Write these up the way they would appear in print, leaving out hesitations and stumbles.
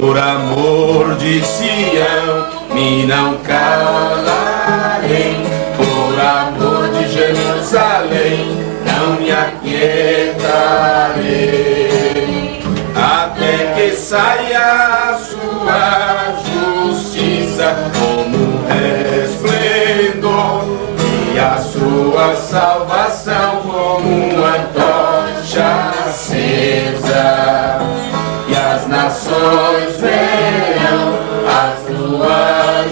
por amor de Sião, me não calarei, por amor de Jerusalém, não me aquietarei, até que saia a sua justiça como um resplendor, e a sua salvação como uma tocha acesa, e as nações verão a tua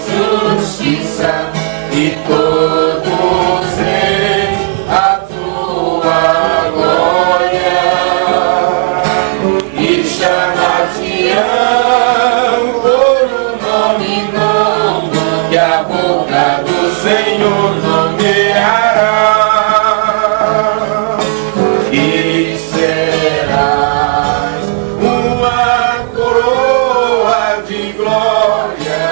justiça, e todos verão a tua glória, e chamar-te-ão por um nome novo, que a boca do Senhor nomeará, e serás uma coroa de glória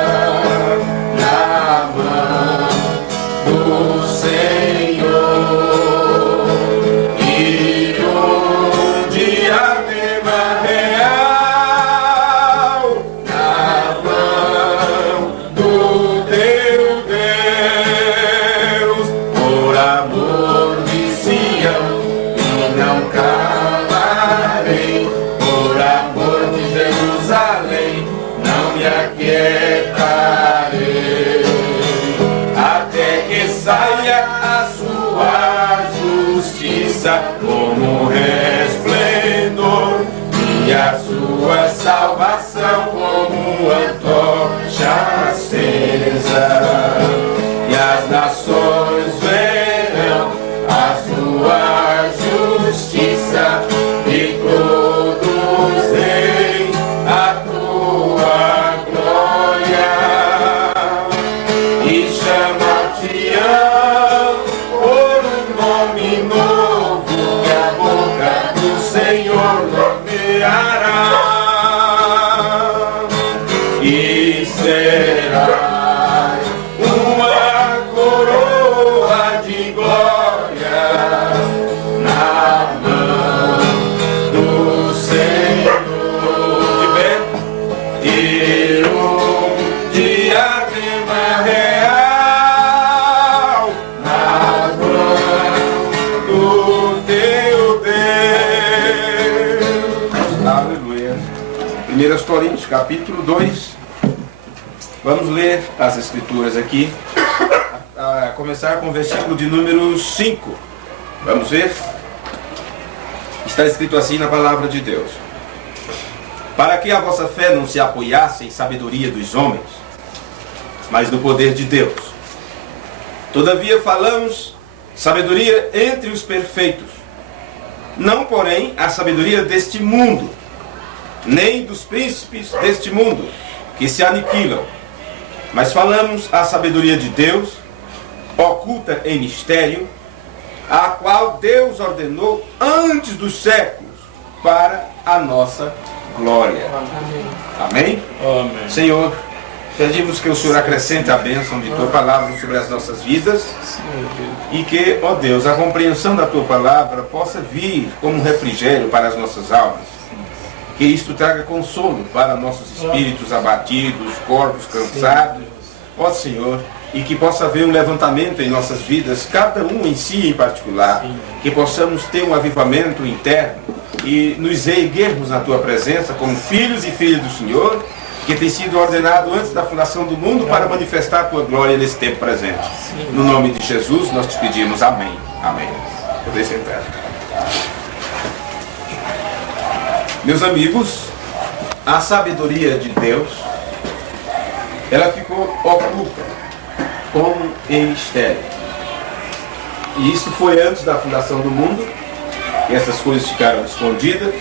na mão do Senhor, e um diadema real na mão do teu Deus, por amor de Sião, e não calarei, por amor de Jerusalém, não me aquietarei, até que saia a sua justiça como um resplendor, e a sua salvação como uma tocha acesa, e as nações verão a sua justiça, e todos veem a tua glória, e chamar-te-ão por um nome novo, que a boca do Senhor nomeará, e serás uma coroa de glória na mão do Senhor, de pé, e um diadema real na mão do teu Deus. Aleluia. 1 Coríntios, capítulo 2. Vamos ler as escrituras aqui, a começar com o versículo de número 5. Vamos ver? Está escrito assim na palavra de Deus: para que a vossa fé não se apoiasse em sabedoria dos homens, mas no poder de Deus. Todavia falamos sabedoria entre os perfeitos, não porém a sabedoria deste mundo, nem dos príncipes deste mundo, que se aniquilam, mas falamos a sabedoria de Deus, oculta em mistério, a qual Deus ordenou antes dos séculos, para a nossa glória. Amém? Amém. Senhor, pedimos que o Senhor acrescente a bênção de Tua palavra sobre as nossas vidas, e que, ó Deus, a compreensão da Tua palavra possa vir como um refrigério para as nossas almas. Que isto traga consolo para nossos espíritos abatidos, corpos cansados, ó Senhor, e que possa haver um levantamento em nossas vidas, cada um em si em particular, que possamos ter um avivamento interno e nos erguermos na Tua presença como filhos e filhas do Senhor, que tem sido ordenado antes da fundação do mundo para manifestar a Tua glória nesse tempo presente. No nome de Jesus nós te pedimos amém. Amém. Podeis sentar. Meus amigos, a sabedoria de Deus, ela ficou oculta, como em mistério. E isso foi antes da fundação do mundo, e essas coisas ficaram escondidas,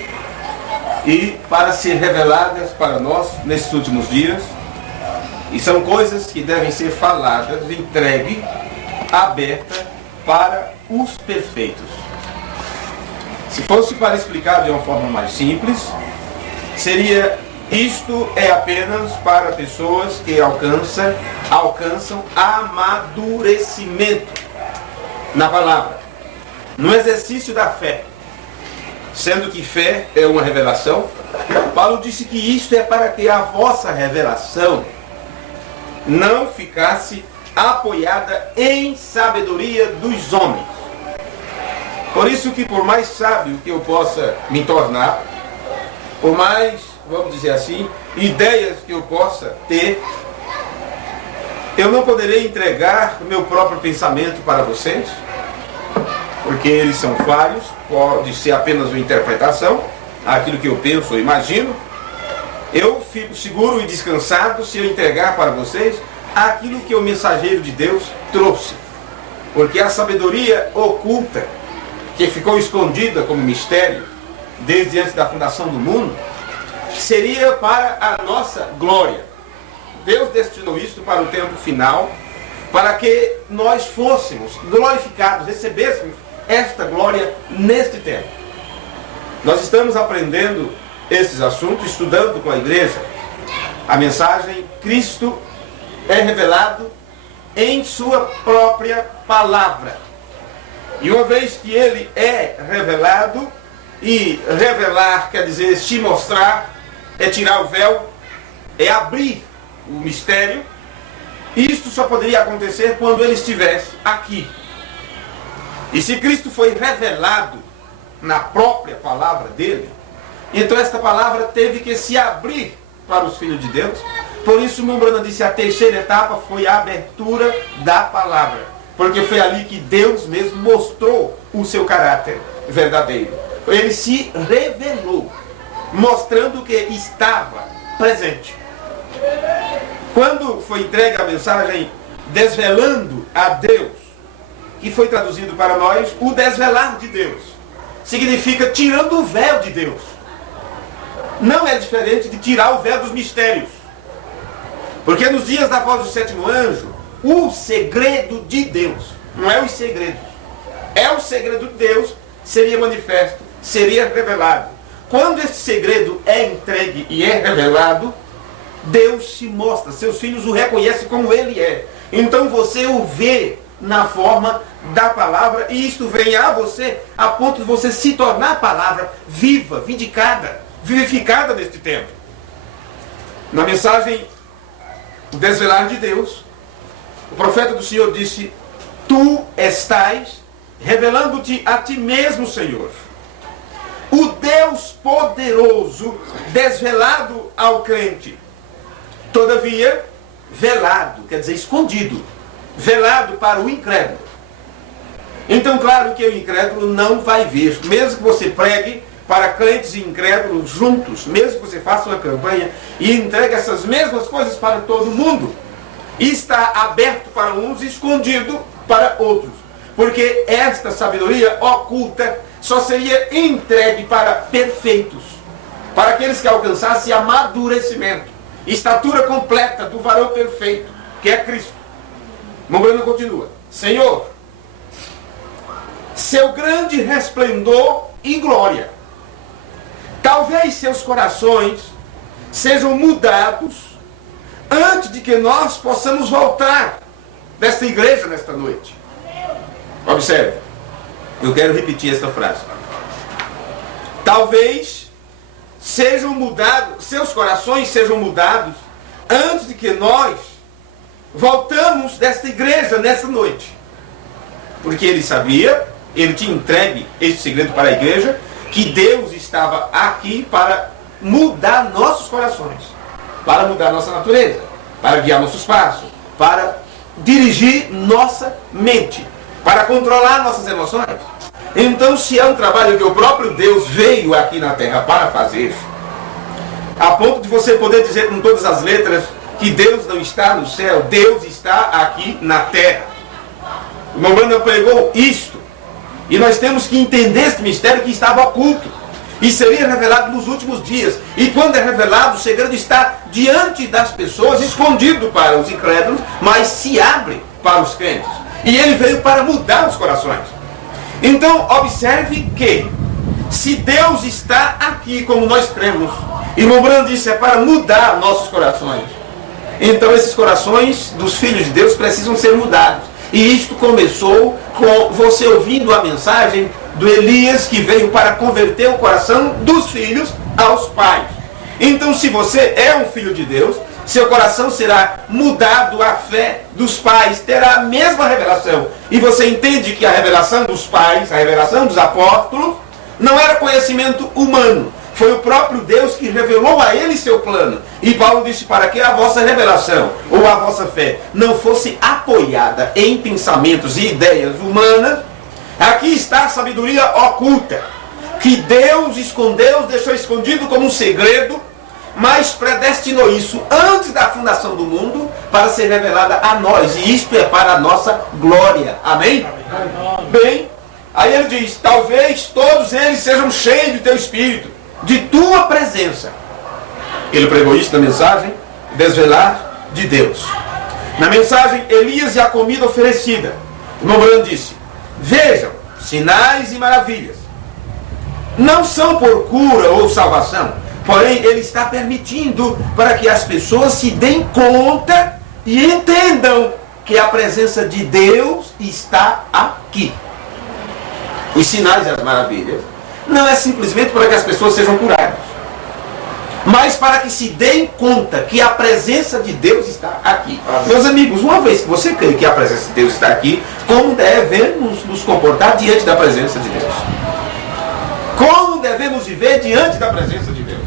e para ser reveladas para nós nesses últimos dias, e são coisas que devem ser faladas, entregue, aberta para os perfeitos. Se fosse para explicar de uma forma mais simples, seria: isto é apenas para pessoas que alcançam amadurecimento na palavra, no exercício da fé, sendo que fé é uma revelação, Paulo disse que isto é para que a vossa revelação não ficasse apoiada em sabedoria dos homens. Por isso que por mais sábio que eu possa me tornar, por mais, vamos dizer assim, ideias que eu possa ter, eu não poderei entregar o meu próprio pensamento para vocês, porque eles são falhos, pode ser apenas uma interpretação, aquilo que eu penso ou imagino. Eu fico seguro e descansado se eu entregar para vocês aquilo que o mensageiro de Deus trouxe. Porque a sabedoria oculta, que ficou escondida como mistério desde antes da fundação do mundo, seria para a nossa glória. Deus destinou isto para o tempo final, para que nós fôssemos glorificados, recebêssemos esta glória neste tempo. Nós estamos aprendendo esses assuntos, estudando com a igreja a mensagem Cristo é revelado em sua própria palavra. E uma vez que ele é revelado, e revelar quer dizer se mostrar, é tirar o véu, é abrir o mistério, isto só poderia acontecer quando ele estivesse aqui. E se Cristo foi revelado na própria palavra dele, então esta palavra teve que se abrir para os filhos de Deus. Por isso, Mombrana disse, a terceira etapa foi a abertura da palavra, porque foi ali que Deus mesmo mostrou o seu caráter verdadeiro. Ele se revelou, mostrando que estava presente. Quando foi entregue a mensagem desvelando a Deus, que foi traduzido para nós, o desvelar de Deus, significa tirando o véu de Deus. Não é diferente de tirar o véu dos mistérios. Porque nos dias da voz do sétimo anjo, o segredo de Deus, não é os segredos, é o segredo de Deus, seria manifesto, seria revelado. Quando esse segredo é entregue e é revelado, Deus se mostra, seus filhos o reconhecem como ele é. Então você o vê na forma da palavra, e isto vem a você a ponto de você se tornar a palavra viva, vindicada, vivificada neste tempo. Na mensagem Desvelar de Deus, o profeta do Senhor disse, tu estás revelando-te a ti mesmo, Senhor. O Deus poderoso desvelado ao crente. Todavia, velado, quer dizer escondido. Velado para o incrédulo. Então, claro que o incrédulo não vai ver. Mesmo que você pregue para crentes e incrédulos juntos, mesmo que você faça uma campanha e entregue essas mesmas coisas para todo mundo, está aberto para uns e escondido para outros. Porque esta sabedoria oculta só seria entregue para perfeitos, para aqueles que alcançassem amadurecimento, estatura completa do varão perfeito, que é Cristo. Mombrana continua, Senhor, seu grande resplendor e glória, talvez seus corações sejam mudados antes de que nós possamos voltar desta igreja nesta noite. Observe, eu quero repetir esta frase. Talvez sejam mudados, seus corações sejam mudados antes de que nós voltamos desta igreja nessa noite. Porque ele sabia, ele tinha entregue este segredo para a igreja, que Deus estava aqui para mudar nossos corações, para mudar nossa natureza, para guiar nossos passos, para dirigir nossa mente, para controlar nossas emoções. Então, se é um trabalho que o próprio Deus veio aqui na terra para fazer, a ponto de você poder dizer com todas as letras que Deus não está no céu, Deus está aqui na terra. O Mombrana pregou isto, e nós temos que entender este mistério que estava oculto e seria revelado nos últimos dias. E quando é revelado, o segredo está diante das pessoas, escondido para os incrédulos, mas se abre para os crentes. E ele veio para mudar os corações. Então, observe que, se Deus está aqui, como nós cremos, e Mombrana disse, é para mudar nossos corações, então esses corações dos filhos de Deus precisam ser mudados. E isto começou com você ouvindo a mensagem do Elias, que veio para converter o coração dos filhos aos pais. Então, se você é um filho de Deus, seu coração será mudado à fé dos pais, terá a mesma revelação. E você entende que a revelação dos pais, a revelação dos apóstolos, não era conhecimento humano. Foi o próprio Deus que revelou a eles seu plano. E Paulo disse para que a vossa revelação, ou a vossa fé, não fosse apoiada em pensamentos e ideias humanas. Aqui está a sabedoria oculta, que Deus escondeu, deixou escondido como um segredo, mas predestinou isso antes da fundação do mundo para ser revelada a nós. E isto é para a nossa glória. Amém? Bem, aí ele diz, talvez todos eles sejam cheios do teu Espírito, de tua presença. Ele pregou isso na mensagem, desvelar de Deus. Na mensagem, Elias e a comida oferecida. O irmão Branham disse, vejam, sinais e maravilhas não são por cura ou salvação, porém ele está permitindo para que as pessoas se deem conta e entendam que a presença de Deus está aqui. Os sinais e as maravilhas não é simplesmente para que as pessoas sejam curadas, mas para que se deem conta que a presença de Deus está aqui. Meus amigos, uma vez que você crê que a presença de Deus está aqui, como devemos nos comportar diante da presença de Deus? Como devemos viver diante da presença de Deus?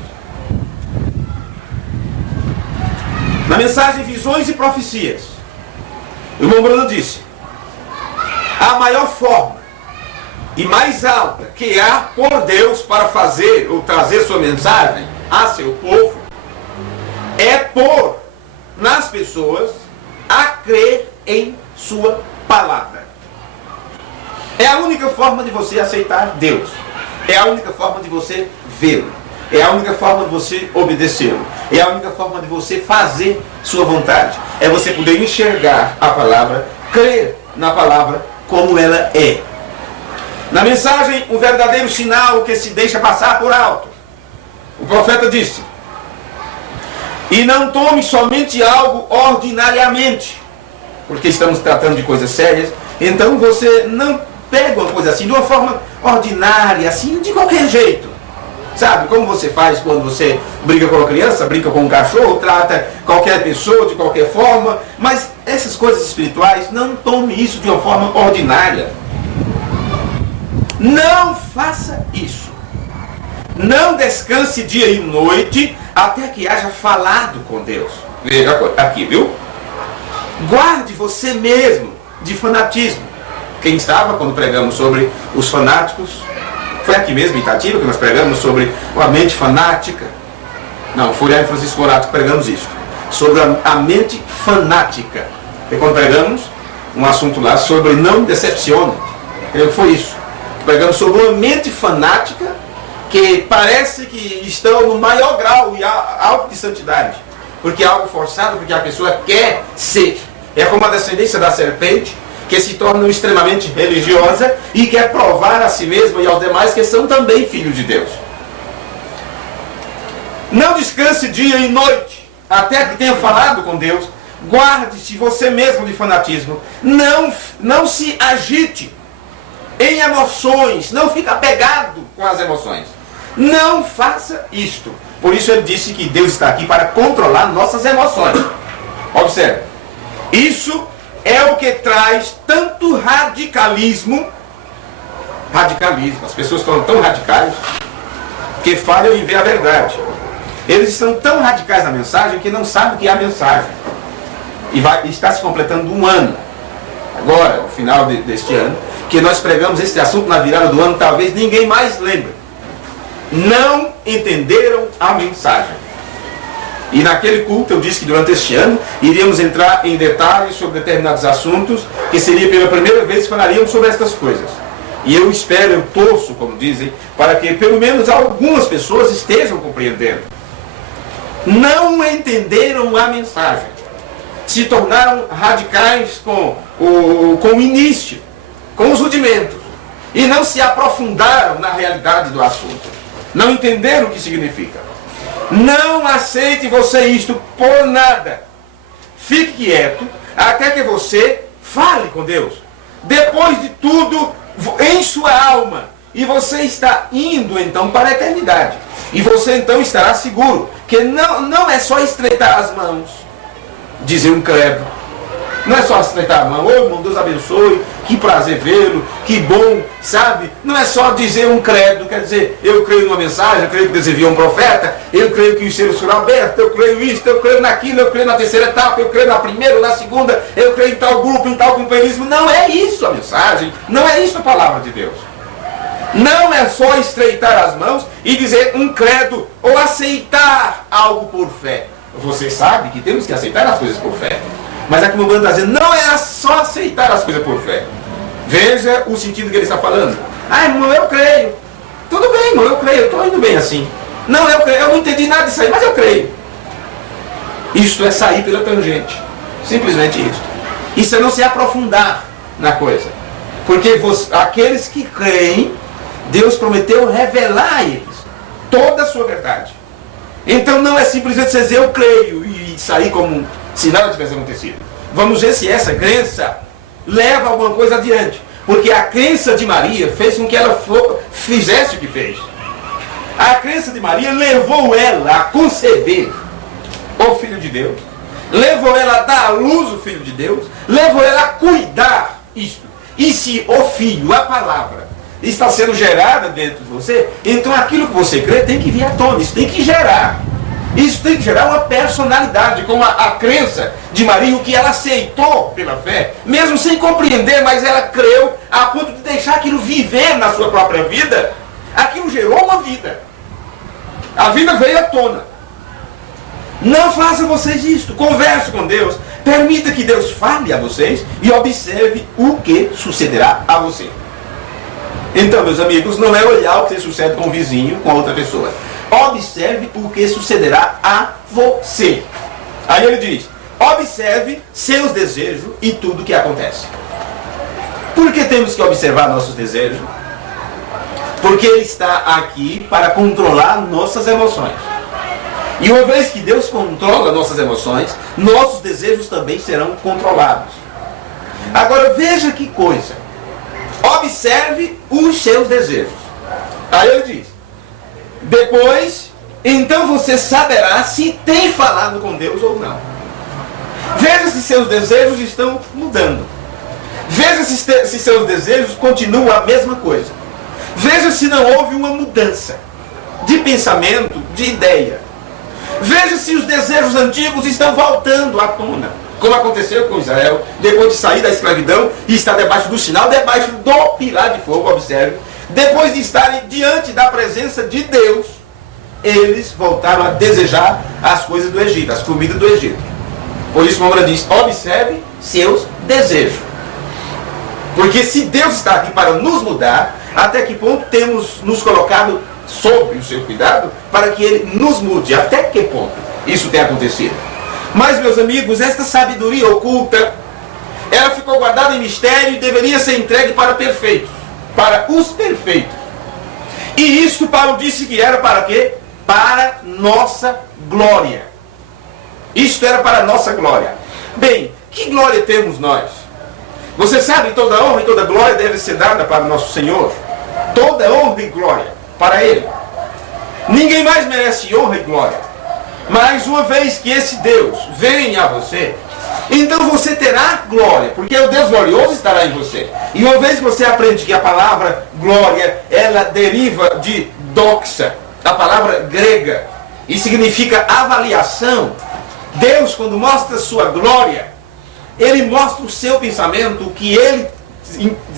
Na mensagem Visões e Profecias, o irmão Bruno disse, a maior forma e mais alta que há por Deus para fazer ou trazer sua mensagem a seu povo é pôr nas pessoas a crer em sua palavra. É a única forma de você aceitar Deus. É a única forma de você vê-lo. É a única forma de você obedecê-lo. É a única forma de você fazer sua vontade. É você poder enxergar a palavra, crer na palavra como ela é. Na mensagem, um verdadeiro sinal que se deixa passar por alto. O profeta disse, e não tome somente algo ordinariamente, porque estamos tratando de coisas sérias, então você não pega uma coisa assim, de uma forma ordinária, assim, de qualquer jeito. Sabe, como você faz quando você briga com uma criança, brinca com um cachorro, trata qualquer pessoa de qualquer forma, mas essas coisas espirituais, não tome isso de uma forma ordinária. Não faça isso. Não descanse dia e noite até que haja falado com Deus. Veja aqui, viu? Guarde você mesmo de fanatismo. Quem estava quando pregamos sobre os fanáticos? Foi aqui mesmo em Itatiba que nós pregamos sobre a mente fanática. Não, foi lá em Francisco Morato que pregamos isso. Sobre a mente fanática. E quando pregamos um assunto lá sobre não decepciona. Foi isso. Pregamos sobre uma mente fanática que parece que estão no maior grau e alto de santidade. Porque é algo forçado, porque a pessoa quer ser. É como a descendência da serpente, que se torna extremamente religiosa e quer provar a si mesma e aos demais que são também filhos de Deus. Não descanse dia e noite, até que tenha falado com Deus. Guarde-se você mesmo de fanatismo. Não se agite em emoções, não fique apegado com as emoções. Não faça isto. Por isso ele disse que Deus está aqui para controlar nossas emoções. Observe. Isso é o que traz tanto radicalismo. As pessoas estão tão radicais que falham em ver a verdade. Eles estão tão radicais na mensagem que não sabem o que é a mensagem. E está se completando um ano, agora, no final deste ano, que nós pregamos esse assunto na virada do ano, talvez ninguém mais lembre. Não entenderam a mensagem. E naquele culto eu disse que durante este ano iríamos entrar em detalhes sobre determinados assuntos, que seria pela primeira vez que falaríamos sobre estas coisas. E eu espero, eu torço, como dizem, para que pelo menos algumas pessoas estejam compreendendo. Não entenderam a mensagem. Se tornaram radicais com o início, com os rudimentos. E não se aprofundaram na realidade do assunto. Não entenderam o que significa. Não aceite você isto por nada. Fique quieto até que você fale com Deus. Depois de tudo, em sua alma, E você está indo então para a eternidade. E você então estará seguro que não é só estreitar as mãos, dizer um credo. Não é só estreitar a mão, ô irmão, Deus abençoe, que prazer vê-lo, que bom, sabe? Não é só dizer um credo, quer dizer, eu creio numa mensagem, eu creio que Deus enviou um profeta, eu creio que os céus foram abertos, eu creio nisso, eu creio naquilo, eu creio na terceira etapa, eu creio na primeira, na segunda, eu creio em tal grupo, em tal companheirismo. Não é isso a mensagem, não é isso a palavra de Deus. Não é só estreitar as mãos e dizer um credo ou aceitar algo por fé. Você sabe que temos que aceitar as coisas por fé. Mas aqui o meu está dizendo, não é só aceitar as coisas por fé. Veja o sentido que ele está falando. Ah, irmão, eu creio. Tudo bem, irmão, eu creio, eu estou indo bem assim. Não, eu creio, eu não entendi nada disso aí, mas eu creio. Isto é sair pela tangente. Simplesmente isso. Isso é não se aprofundar na coisa. Porque aqueles que creem, Deus prometeu revelar a eles toda a sua verdade. Então não é simplesmente você dizer eu creio e sair como se nada tivesse acontecido. Vamos ver se essa crença leva alguma coisa adiante. Porque a crença de Maria fez com que ela fizesse o que fez. A crença de Maria levou ela a conceber o Filho de Deus. Levou ela a dar à luz o Filho de Deus. Levou ela a cuidar isto. E se o Filho, a palavra, está sendo gerada dentro de você, então aquilo que você crê tem que vir à tona. Isso tem que gerar. Isso tem que gerar uma personalidade, como a crença de Maria, o que ela aceitou pela fé, mesmo sem compreender, mas ela creu a ponto de deixar aquilo viver na sua própria vida. Aquilo gerou uma vida. A vida veio à tona. Não façam vocês isto. Converse com Deus. Permita que Deus fale a vocês e observe o que sucederá a você. Então, meus amigos, não é olhar o que sucede com o vizinho, com a outra pessoa. Observe o que sucederá a você. Aí ele diz, observe seus desejos e tudo o que acontece. Por que temos que observar nossos desejos? Porque ele está aqui para controlar nossas emoções. E uma vez que Deus controla nossas emoções, nossos desejos também serão controlados. Agora veja que coisa. Observe os seus desejos. Aí ele diz, depois, então você saberá se tem falado com Deus ou não. Veja se seus desejos estão mudando. Veja se seus desejos continuam a mesma coisa. Veja se não houve uma mudança de pensamento, de ideia. Veja se os desejos antigos estão voltando à tona, como aconteceu com Israel, depois de sair da escravidão e estar debaixo do sinal, debaixo do pilar de fogo, observe. Depois de estarem diante da presença de Deus, eles voltaram a desejar as coisas do Egito, as comidas do Egito. Por isso, a Bíblia diz, observe seus desejos. Porque se Deus está aqui para nos mudar, até que ponto temos nos colocado sob o seu cuidado para que Ele nos mude? Até que ponto isso tem acontecido? Mas, meus amigos, esta sabedoria oculta, ela ficou guardada em mistério e deveria ser entregue para perfeitos, para os perfeitos. E isto Paulo disse que era para quê? Para nossa glória. Isto era para nossa glória. Bem, que glória temos nós? Você sabe, toda honra e toda glória deve ser dada para o nosso Senhor. Toda honra e glória para Ele. Ninguém mais merece honra e glória. Mas uma vez que esse Deus vem a você, então você terá glória, porque o Deus glorioso estará em você. E uma vez que você aprende que a palavra glória, ela deriva de doxa, a palavra grega, e significa avaliação. Deus, quando mostra sua glória, Ele mostra o seu pensamento, o que Ele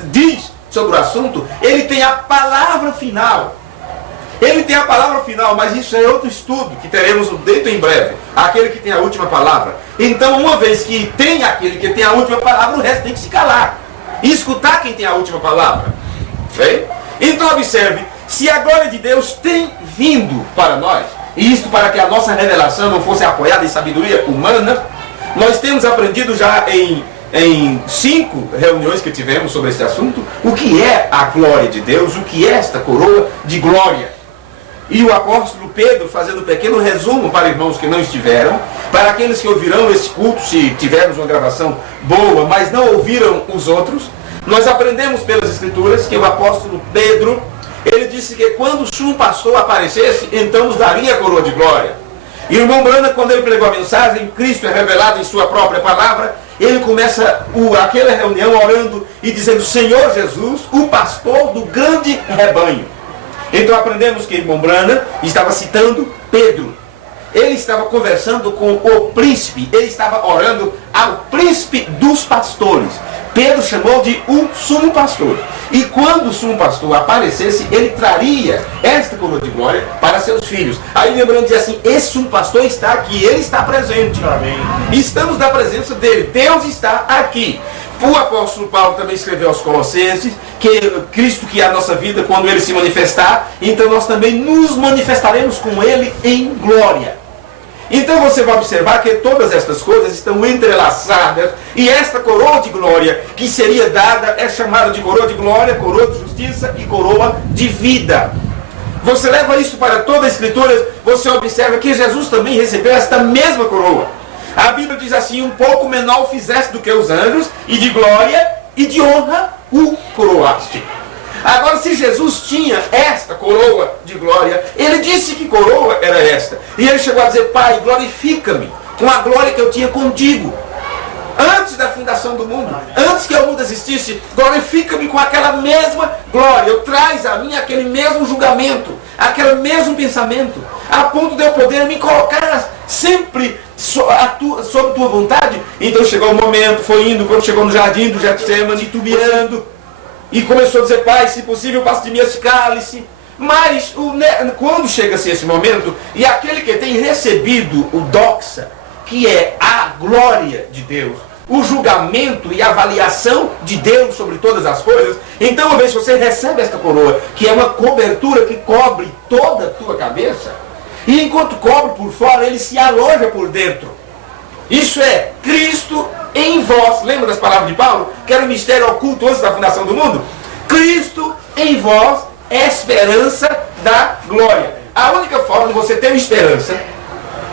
diz sobre o assunto. Ele tem a palavra final. Ele tem a palavra final, mas isso é outro estudo que teremos dentro em breve. Aquele que tem a última palavra. Então, uma vez que tem aquele que tem a última palavra, o resto tem que se calar e escutar quem tem a última palavra. Vê? Então, observe, se a glória de Deus tem vindo para nós, e isto para que a nossa revelação não fosse apoiada em sabedoria humana, nós temos aprendido já em 5 reuniões que tivemos sobre esse assunto, o que é a glória de Deus, o que é esta coroa de glória. E o apóstolo Pedro, fazendo um pequeno resumo para irmãos que não estiveram, para aqueles que ouvirão esse culto, se tivermos uma gravação boa, mas não ouviram os outros, nós aprendemos pelas Escrituras que o apóstolo Pedro ele disse que quando o sumo pastor aparecesse, então nos daria a coroa de glória. E o irmão Branham, quando ele pregou a mensagem, Cristo é revelado em sua própria palavra, ele começa aquela reunião orando e dizendo: Senhor Jesus, o pastor do grande rebanho. Então aprendemos que o irmão Branham estava citando Pedro. Ele estava conversando com o príncipe, ele estava orando ao príncipe dos pastores. Pedro chamou de o sumo pastor. E quando o sumo pastor aparecesse, ele traria esta coroa de glória para seus filhos. Aí lembrando de assim: esse sumo pastor está aqui, ele está presente. Amém. Estamos na presença dele, Deus está aqui. O apóstolo Paulo também escreveu aos Colossenses que Cristo, que é a nossa vida, quando ele se manifestar, então nós também nos manifestaremos com ele em glória. Então você vai observar que todas estas coisas estão entrelaçadas, e esta coroa de glória que seria dada é chamada de coroa de glória, coroa de justiça e coroa de vida. Você leva isso para toda a Escritura, você observa que Jesus também recebeu esta mesma coroa. A Bíblia diz assim: um pouco menor fizeste do que os anjos, e de glória e de honra o coroaste. Agora, se Jesus tinha esta coroa de glória, ele disse que coroa era esta. E ele chegou a dizer: Pai, glorifica-me com a glória que eu tinha contigo antes da fundação do mundo, antes que o mundo existisse. Glorifica-me com aquela mesma glória. Eu traz a mim aquele mesmo julgamento, aquele mesmo pensamento, a ponto de eu poder me colocar sempre sob tua vontade. Então chegou o momento, foi indo, quando chegou no jardim do Getsemane, titubeando, e começou a dizer: Pai, se possível, passe de mim esse cálice. Mas quando chega-se esse momento, e aquele que tem recebido o doxa, que é a glória de Deus, o julgamento e a avaliação de Deus sobre todas as coisas, então uma vez que você recebe esta coroa, que é uma cobertura que cobre toda a tua cabeça, e enquanto cobre por fora, ele se aloja por dentro. Isso é Cristo em vós. Lembra das palavras de Paulo? Que era um mistério oculto antes da fundação do mundo? Cristo em vós, esperança da glória. A única forma de você ter uma esperança,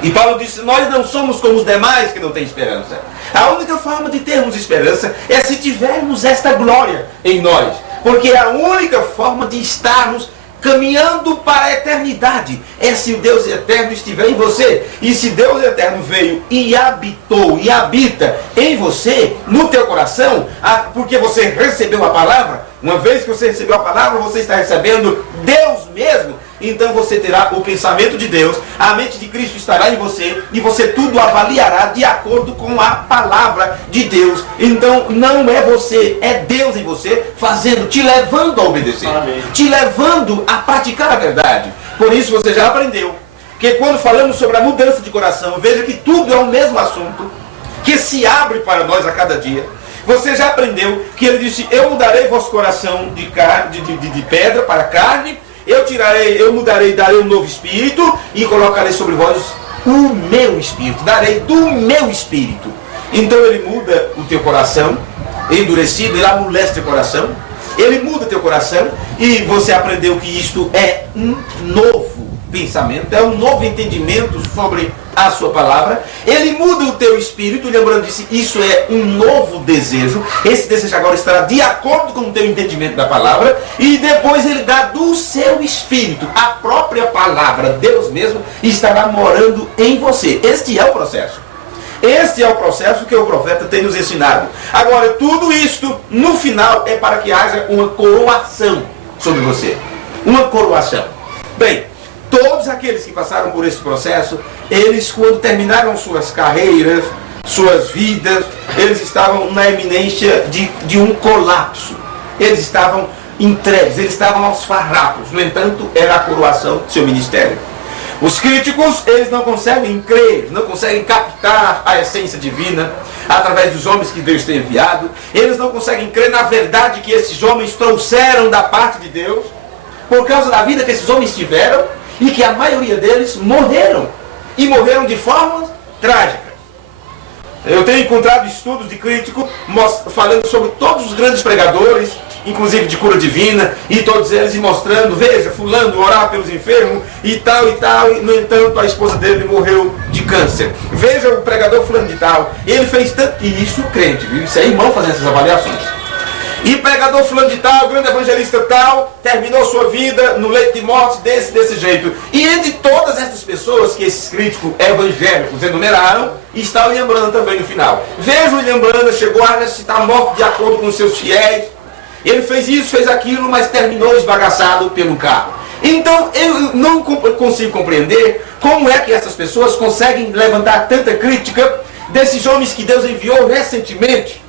e Paulo disse: nós não somos como os demais que não têm esperança. A única forma de termos esperança é se tivermos esta glória em nós. Porque a única forma de estarmos caminhando para a eternidade é se o Deus eterno estiver em você. E se Deus eterno veio e habitou e habita em você, no teu coração, porque você recebeu a palavra, uma vez que você recebeu a palavra, você está recebendo Deus mesmo. Então você terá o pensamento de Deus, a mente de Cristo estará em você, e você tudo avaliará de acordo com a palavra de Deus. Então não é você, é Deus em você, fazendo, te levando a obedecer. Amém. Te levando a praticar a verdade. Por isso você já aprendeu que quando falamos sobre a mudança de coração, veja que tudo é o mesmo assunto, que se abre para nós a cada dia. Você já aprendeu que ele disse: eu mudarei vosso coração de pedra para carne, eu mudarei, darei um novo espírito e colocarei sobre vós o meu espírito, darei do meu espírito. Então ele muda o teu coração endurecido, ele amolece teu coração, ele muda teu coração, e você aprendeu que isto é um novo pensamento, é um novo entendimento sobre a sua palavra. Ele muda o teu espírito, lembrando disso, isso é um novo desejo. Esse desejo agora estará de acordo com o teu entendimento da palavra, e depois ele dá do seu espírito, a própria palavra, Deus mesmo estará morando em você. Este é o processo. Este é o processo que o profeta tem nos ensinado. Agora, tudo isto, no final, é para que haja uma coroação sobre você. Uma coroação. Bem, todos aqueles que passaram por esse processo, eles, quando terminaram suas carreiras, suas vidas, eles estavam na iminência de um colapso. Eles estavam entregues, eles estavam aos farrapos. No entanto, era a coroação do seu ministério. Os críticos, eles não conseguem crer, não conseguem captar a essência divina através dos homens que Deus tem enviado. Eles não conseguem crer na verdade que esses homens trouxeram da parte de Deus, por causa da vida que esses homens tiveram, e que a maioria deles morreram, e morreram de forma trágica. Eu tenho encontrado estudos de crítico falando sobre todos os grandes pregadores, inclusive de cura divina, e todos eles mostrando: veja, fulano orar pelos enfermos e tal, e no entanto a esposa dele morreu de câncer. Veja o pregador fulano de tal, ele fez tanto. E isso crente, viu? Isso é irmão fazendo essas avaliações. E pregador fulano de tal, grande evangelista tal, terminou sua vida no leito de morte desse jeito. E entre todas essas pessoas que esses críticos evangélicos enumeraram, está o William Branham também no final. Veja, o William Branham chegou a ressuscitar morto de acordo com os seus fiéis. Ele fez isso, fez aquilo, mas terminou esbagaçado pelo carro. Então, eu não consigo compreender como é que essas pessoas conseguem levantar tanta crítica desses homens que Deus enviou recentemente,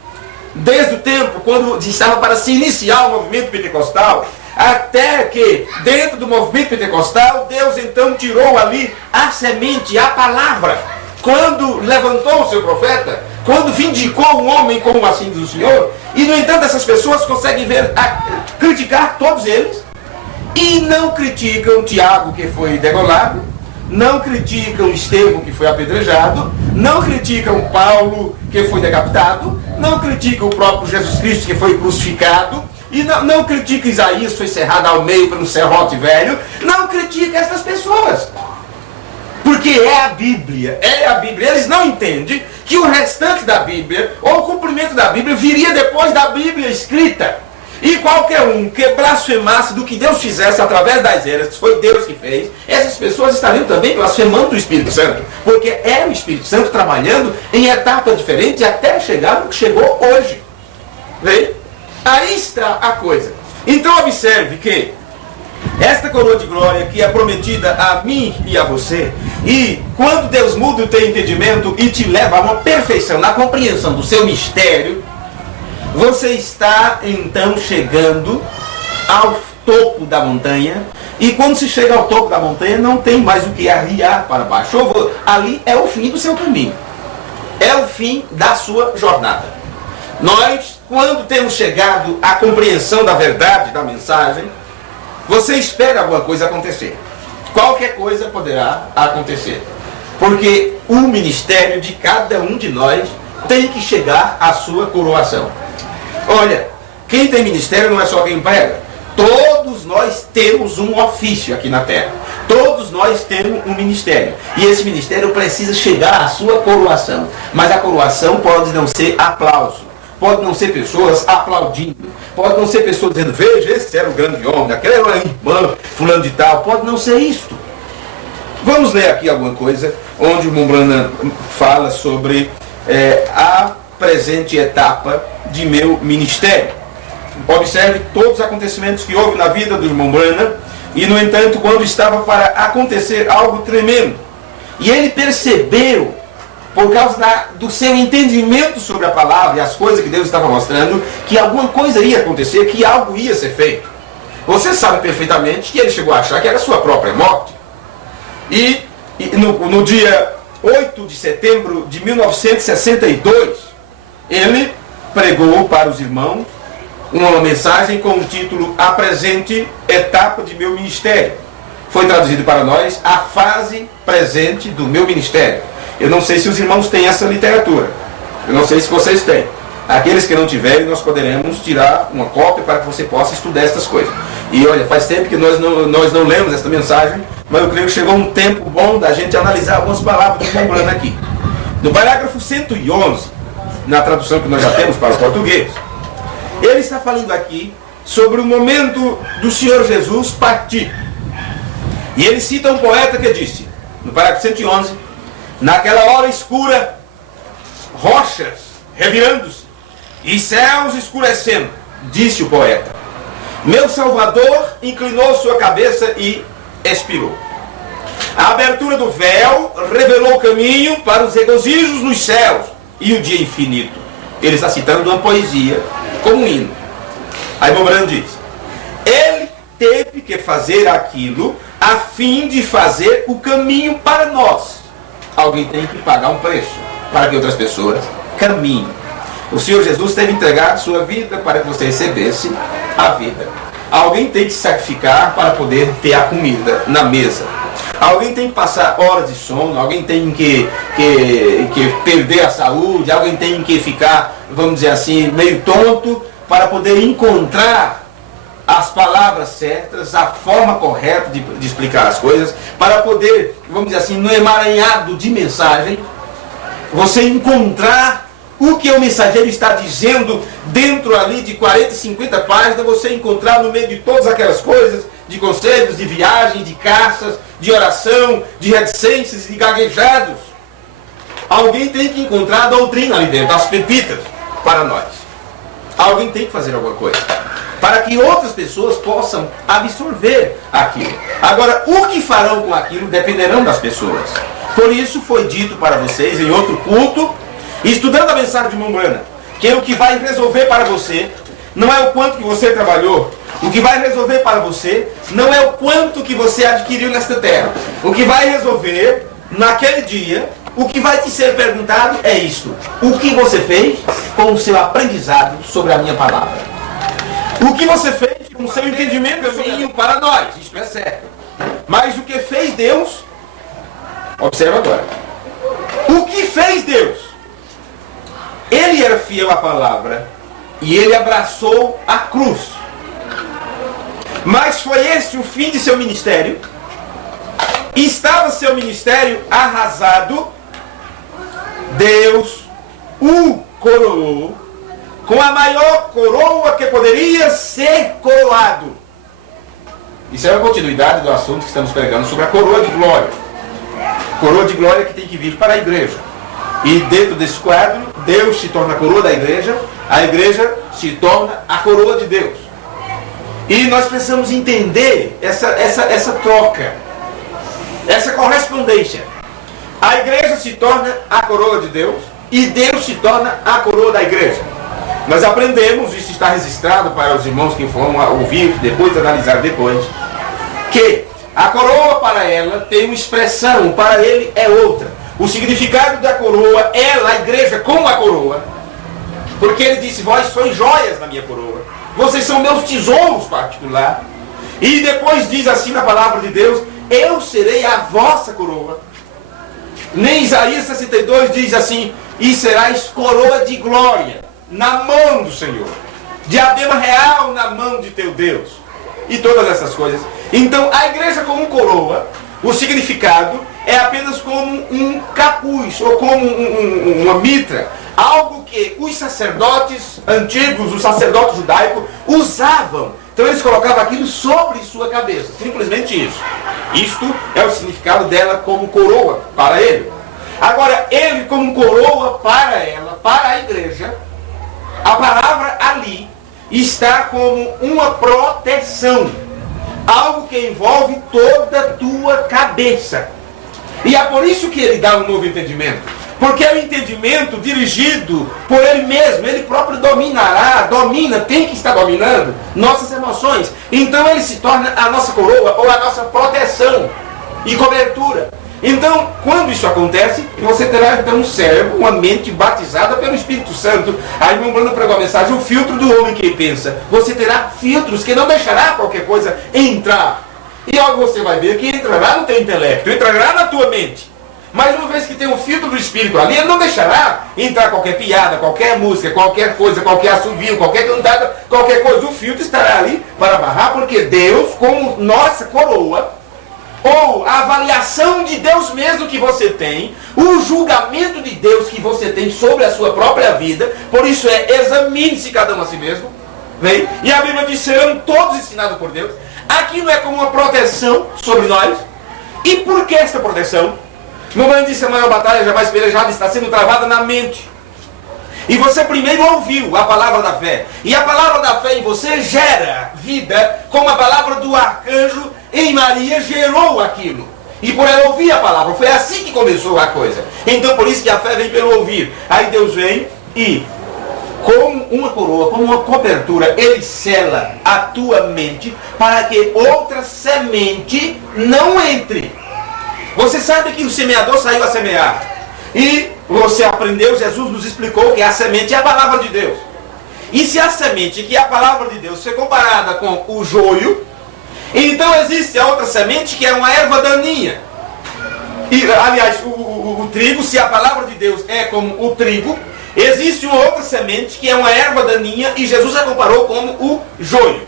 desde o tempo quando estava para se iniciar o movimento pentecostal, até que dentro do movimento pentecostal, Deus então tirou ali a semente, a palavra. Quando levantou o seu profeta, quando vindicou um homem como assim diz o Senhor, e no entanto essas pessoas conseguem criticar todos eles, e não criticam Tiago, que foi degolado, não criticam Estevão, que foi apedrejado, não criticam Paulo, que foi decapitado, não criticam o próprio Jesus Cristo, que foi crucificado, e não criticam Isaías, que foi cerrado ao meio pelo serrote velho, não criticam essas pessoas. Porque é a Bíblia. Eles não entendem que o restante da Bíblia, ou o cumprimento da Bíblia, viria depois da Bíblia escrita. E qualquer um que blasfemasse do que Deus fizesse através das eras, foi Deus que fez, essas pessoas estariam também blasfemando do Espírito Santo. Porque é o Espírito Santo trabalhando em etapas diferentes até chegar no que chegou hoje. Vê? Aí está a coisa. Então observe que esta coroa de glória que é prometida a mim e a você, e quando Deus muda o teu entendimento e te leva a uma perfeição na compreensão do seu mistério, você está então chegando ao topo da montanha, e quando se chega ao topo da montanha não tem mais o que arriar para baixo. Ali é o fim do seu caminho, é o fim da sua jornada. Nós, quando temos chegado à compreensão da verdade da mensagem, você espera alguma coisa acontecer. Qualquer coisa poderá acontecer. Porque o ministério de cada um de nós tem que chegar à sua coroação. Olha, quem tem ministério não é só quem prega. Todos nós temos um ofício aqui na terra. Todos nós temos um ministério. E esse ministério precisa chegar à sua coroação. Mas a coroação pode não ser aplauso. Pode não ser pessoas aplaudindo. Pode não ser pessoas dizendo, veja, esse era o grande homem, aquele era o irmão, fulano de tal. Pode não ser isto. Vamos ler aqui alguma coisa, onde o William Branham fala sobre a presente etapa de meu ministério. Observe todos os acontecimentos que houve na vida do William Branham, e no entanto, quando estava para acontecer algo tremendo, e ele percebeu, por causa do seu entendimento sobre a palavra e as coisas que Deus estava mostrando, que alguma coisa ia acontecer, que algo ia ser feito. Você sabe perfeitamente que ele chegou a achar que era a sua própria morte. E no dia 8 de setembro de 1962, ele pregou para os irmãos uma mensagem com o título A Presente Etapa de Meu Ministério. Foi traduzido para nós a fase presente do meu ministério. Eu não sei se os irmãos têm essa literatura. Eu não sei se vocês têm. Aqueles que não tiverem, nós poderemos tirar uma cópia para que você possa estudar essas coisas. E olha, faz tempo que nós não lemos essa mensagem, mas eu creio que chegou um tempo bom da gente analisar algumas palavras do William Branham aqui. No parágrafo 111, na tradução que nós já temos para o português, ele está falando aqui sobre o momento do Senhor Jesus partir. E ele cita um poeta que disse, no parágrafo 111, naquela hora escura, rochas revirando-se e céus escurecendo, disse o poeta. Meu Salvador inclinou sua cabeça e expirou. A abertura do véu revelou o caminho para os regozijos nos céus e o dia infinito. Ele está citando uma poesia como um hino. Aí William Branham diz, ele teve que fazer aquilo a fim de fazer o caminho para nós. Alguém tem que pagar um preço para que outras pessoas caminhem. O Senhor Jesus teve que entregar a sua vida para que você recebesse a vida. Alguém tem que sacrificar para poder ter a comida na mesa. Alguém tem que passar horas de sono, alguém tem que perder a saúde, alguém tem que ficar, vamos dizer assim, meio tonto para poder encontrar as palavras certas, a forma correta de explicar as coisas, para poder, vamos dizer assim, no emaranhado de mensagem, você encontrar o que o mensageiro está dizendo dentro ali de 40, 50 páginas, você encontrar no meio de todas aquelas coisas, de conselhos, de viagem, de caças, de oração, de reticências, de gaguejados. Alguém tem que encontrar a doutrina ali dentro, as pepitas, para nós. Alguém tem que fazer alguma coisa, para que outras pessoas possam absorver aquilo. Agora, o que farão com aquilo dependerão das pessoas. Por isso foi dito para vocês em outro culto, estudando a mensagem de Mombrana, que o que vai resolver para você não é o quanto que você trabalhou. O que vai resolver para você não é o quanto que você adquiriu nesta terra. O que vai resolver naquele dia, o que vai te ser perguntado é isto: o que você fez com o seu aprendizado sobre a minha palavra? O que você fez com o seu entendimento caminho para nós? Isto é certo. Mas o que fez Deus? Observa agora. O que fez Deus? Ele era fiel à palavra e ele abraçou a cruz. Mas foi este o fim de seu ministério? Estava seu ministério arrasado? Deus o coroou com a maior coroa que poderia ser coroado. Isso é a continuidade do assunto que estamos pregando sobre a coroa de glória. Coroa de glória que tem que vir para a igreja. E dentro desse quadro, Deus se torna a coroa da igreja, a igreja se torna a coroa de Deus. E nós precisamos entender essa troca, essa correspondência. A igreja se torna a coroa de Deus e Deus se torna a coroa da igreja. Nós aprendemos, isso está registrado para os irmãos que vão ouvir depois, analisar depois, que a coroa para ela tem uma expressão, para ele é outra. O significado da coroa, ela, a igreja com a coroa, porque ele disse: vós sois joias na minha coroa, vocês são meus tesouros particulares. E depois diz assim na palavra de Deus: eu serei a vossa coroa. Nem Isaías 62 diz assim: e serás coroa de glória na mão do Senhor, diadema real na mão de teu Deus, e todas essas coisas. Então a igreja como coroa, o significado é apenas como um capuz, ou como uma mitra, algo que os sacerdotes antigos, os sacerdotes judaicos, usavam. Então eles colocavam aquilo sobre sua cabeça, simplesmente isso. Isto é o significado dela como coroa para ele. Agora, ele como coroa para ela, para a igreja, a palavra ali está como uma proteção, algo que envolve toda a tua cabeça. E é por isso que ele dá um novo entendimento, porque é o entendimento dirigido por ele mesmo. Ele próprio domina, tem que estar dominando nossas emoções. Então ele se torna a nossa coroa, ou a nossa proteção e cobertura. Então, quando isso acontece, você terá então um cérebro, uma mente batizada pelo Espírito Santo. A irmã Bruna pregou a mensagem: o filtro do homem que pensa. Você terá filtros que não deixará qualquer coisa entrar. E algo você vai ver que entrará no teu intelecto, entrará na tua mente. Mas uma vez que tem um filtro do Espírito ali, ele não deixará entrar qualquer piada, qualquer música, qualquer coisa, qualquer assovio, qualquer cantada, qualquer coisa. O filtro estará ali para barrar, porque Deus, como nossa coroa, ou a avaliação de Deus mesmo que você tem, o julgamento de Deus que você tem sobre a sua própria vida. Por isso examine-se cada um a si mesmo. Vem? E a Bíblia diz: serão todos ensinados por Deus. Aquilo é como uma proteção sobre nós. E por que esta proteção? Mamãe disse: a maior batalha jamais pelejada está sendo travada na mente. E você primeiro ouviu a palavra da fé. E a palavra da fé em você gera vida, como a palavra do arcanjo em Maria gerou aquilo. E por ela ouvir a palavra, foi assim que começou a coisa. Então por isso que a fé vem pelo ouvir. Aí Deus vem e, como uma coroa, como uma cobertura, ele sela a tua mente para que outra semente não entre. Você sabe que o semeador saiu a semear. E você aprendeu, Jesus nos explicou que a semente é a palavra de Deus. E se a semente, que é a palavra de Deus, for comparada com o joio, então existe a outra semente que é uma erva daninha. E, aliás, o trigo, se a palavra de Deus é como o trigo, existe uma outra semente que é uma erva daninha, e Jesus a comparou como o joio.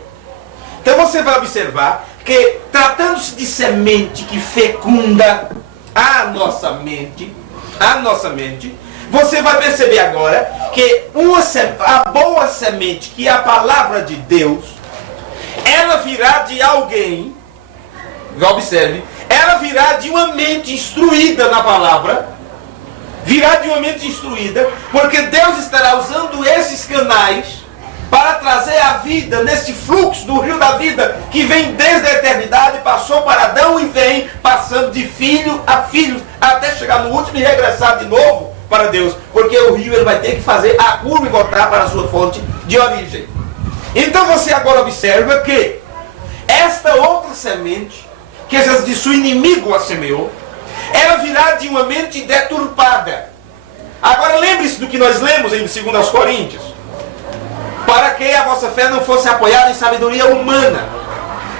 Então você vai observar que, tratando-se de semente que fecunda a nossa mente, você vai perceber agora que a boa semente, que é a palavra de Deus, ela virá de alguém, observe, ela virá de uma mente instruída na palavra, virá de uma mente instruída, porque Deus estará usando esses canais para trazer a vida nesse fluxo do rio da vida que vem desde a eternidade, passou para Adão e vem passando de filho a filho até chegar no último e regressar de novo para Deus, porque o rio ele vai ter que fazer a curva e voltar para a sua fonte de origem. Então você agora observa que esta outra semente, que Jesus disse o inimigo a semeou, ela virá de uma mente deturpada. Agora lembre-se do que nós lemos em 2 Coríntios. Para que a vossa fé não fosse apoiada em sabedoria humana,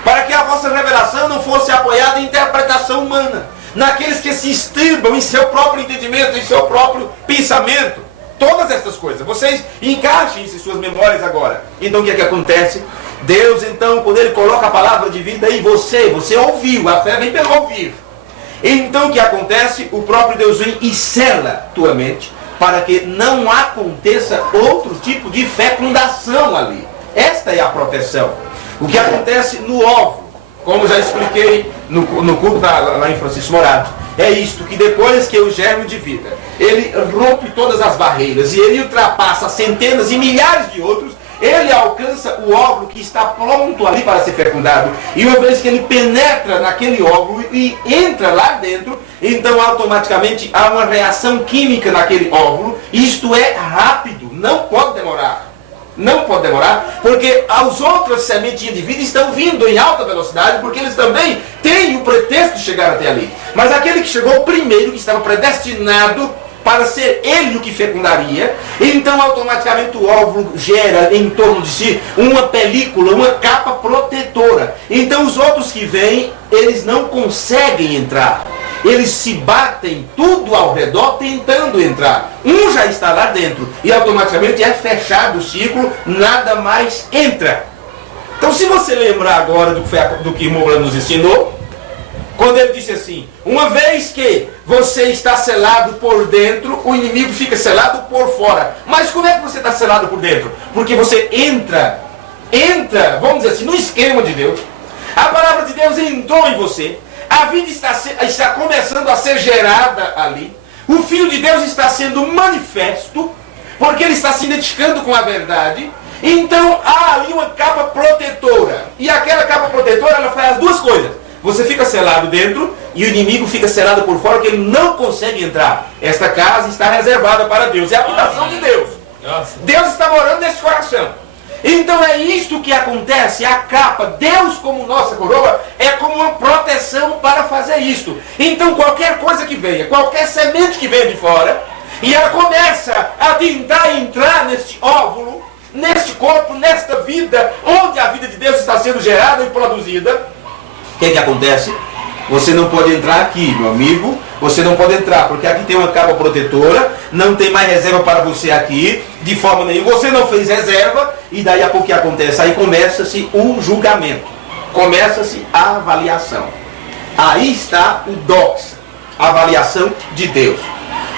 para que a vossa revelação não fosse apoiada em interpretação humana, naqueles que se estribam em seu próprio entendimento, em seu próprio pensamento. Todas essas coisas, vocês encaixem isso em suas memórias agora. Então o que é que acontece? Deus então, quando Ele coloca a palavra de vida em você ouviu, a fé vem pelo ouvir. Então o que acontece? O próprio Deus vem e sela tua mente, para que não aconteça outro tipo de fecundação ali. Esta é a proteção. O que acontece no óvulo, como já expliquei no culto lá em Francisco Morato, é isto, que depois que o germe de vida, ele rompe todas as barreiras, e ele ultrapassa centenas e milhares de outros, ele alcança o óvulo que está pronto ali para ser fecundado. E uma vez que ele penetra naquele óvulo e entra lá dentro, então automaticamente há uma reação química naquele óvulo. Isto é rápido, não pode demorar. Não pode demorar, porque as outras sementinhas de vida estão vindo em alta velocidade, porque eles também têm o pretexto de chegar até ali. Mas aquele que chegou primeiro, que estava predestinado para ser ele o que fecundaria, então automaticamente o óvulo gera em torno de si uma película, uma capa protetora. Então os outros que vêm, eles não conseguem entrar. Eles se batem tudo ao redor tentando entrar. Um já está lá dentro e automaticamente é fechado o ciclo, nada mais entra. Então se você lembrar agora do que o irmão nos ensinou, quando ele disse assim, uma vez que você está selado por dentro, o inimigo fica selado por fora. Mas como é que você está selado por dentro? Porque você entra, vamos dizer assim, no esquema de Deus. A palavra de Deus entrou em você. A vida está começando a ser gerada ali. O Filho de Deus está sendo manifesto, porque ele está se identificando com a verdade. Então há ali uma capa protetora. E aquela capa protetora, ela faz as duas coisas. Você fica selado dentro e o inimigo fica selado por fora, que ele não consegue entrar. Esta casa está reservada para Deus. É a habitação de Deus. Deus está morando nesse coração. Então é isto que acontece. A capa, Deus como nossa coroa, é como uma proteção para fazer isto. Então qualquer coisa que venha, qualquer semente que venha de fora, e ela começa a tentar entrar neste óvulo, neste corpo, nesta vida, onde a vida de Deus está sendo gerada e produzida, o que acontece? Você não pode entrar aqui, meu amigo. Você não pode entrar, porque aqui tem uma capa protetora. Não tem mais reserva para você aqui, de forma nenhuma. Você não fez reserva. E daí a pouco o que acontece? Aí começa-se o julgamento. Começa-se a avaliação. Aí está o doxa, a avaliação de Deus.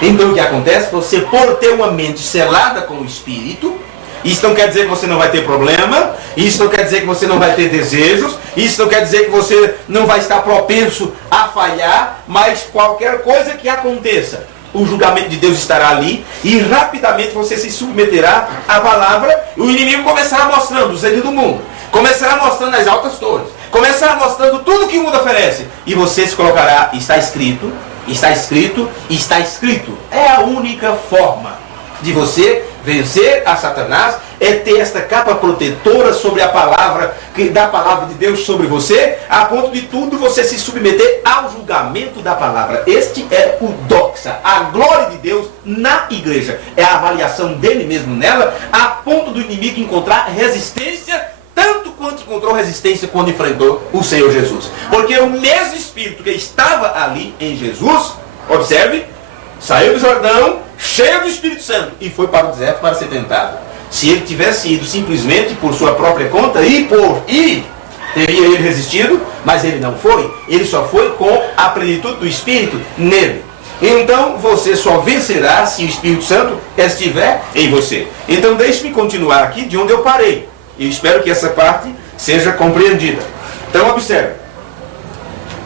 Então o que acontece? Você, por ter uma mente selada com o Espírito, isso não quer dizer que você não vai ter problema, isso não quer dizer que você não vai ter desejos, isso não quer dizer que você não vai estar propenso a falhar, mas qualquer coisa que aconteça, o julgamento de Deus estará ali e rapidamente você se submeterá à palavra. O inimigo começará mostrando o zelo do mundo, começará mostrando as altas torres, começará mostrando tudo que o mundo oferece, e você se colocará, está escrito, está escrito, está escrito. É a única forma de você vencer a Satanás, é ter esta capa protetora sobre a palavra, da palavra de Deus sobre você, a ponto de tudo você se submeter ao julgamento da palavra. Este é o doxa, a glória de Deus na igreja. É a avaliação dele mesmo nela, a ponto do inimigo encontrar resistência, tanto quanto encontrou resistência quando enfrentou o Senhor Jesus. Porque o mesmo Espírito que estava ali em Jesus, observe, saiu do Jordão, cheio do Espírito Santo, e foi para o deserto para ser tentado. Se ele tivesse ido simplesmente por sua própria conta, teria ele resistido, mas ele não foi. Ele só foi com a plenitude do Espírito nele. Então você só vencerá se o Espírito Santo estiver em você. Então deixe-me continuar aqui de onde eu parei. E espero que essa parte seja compreendida. Então observe.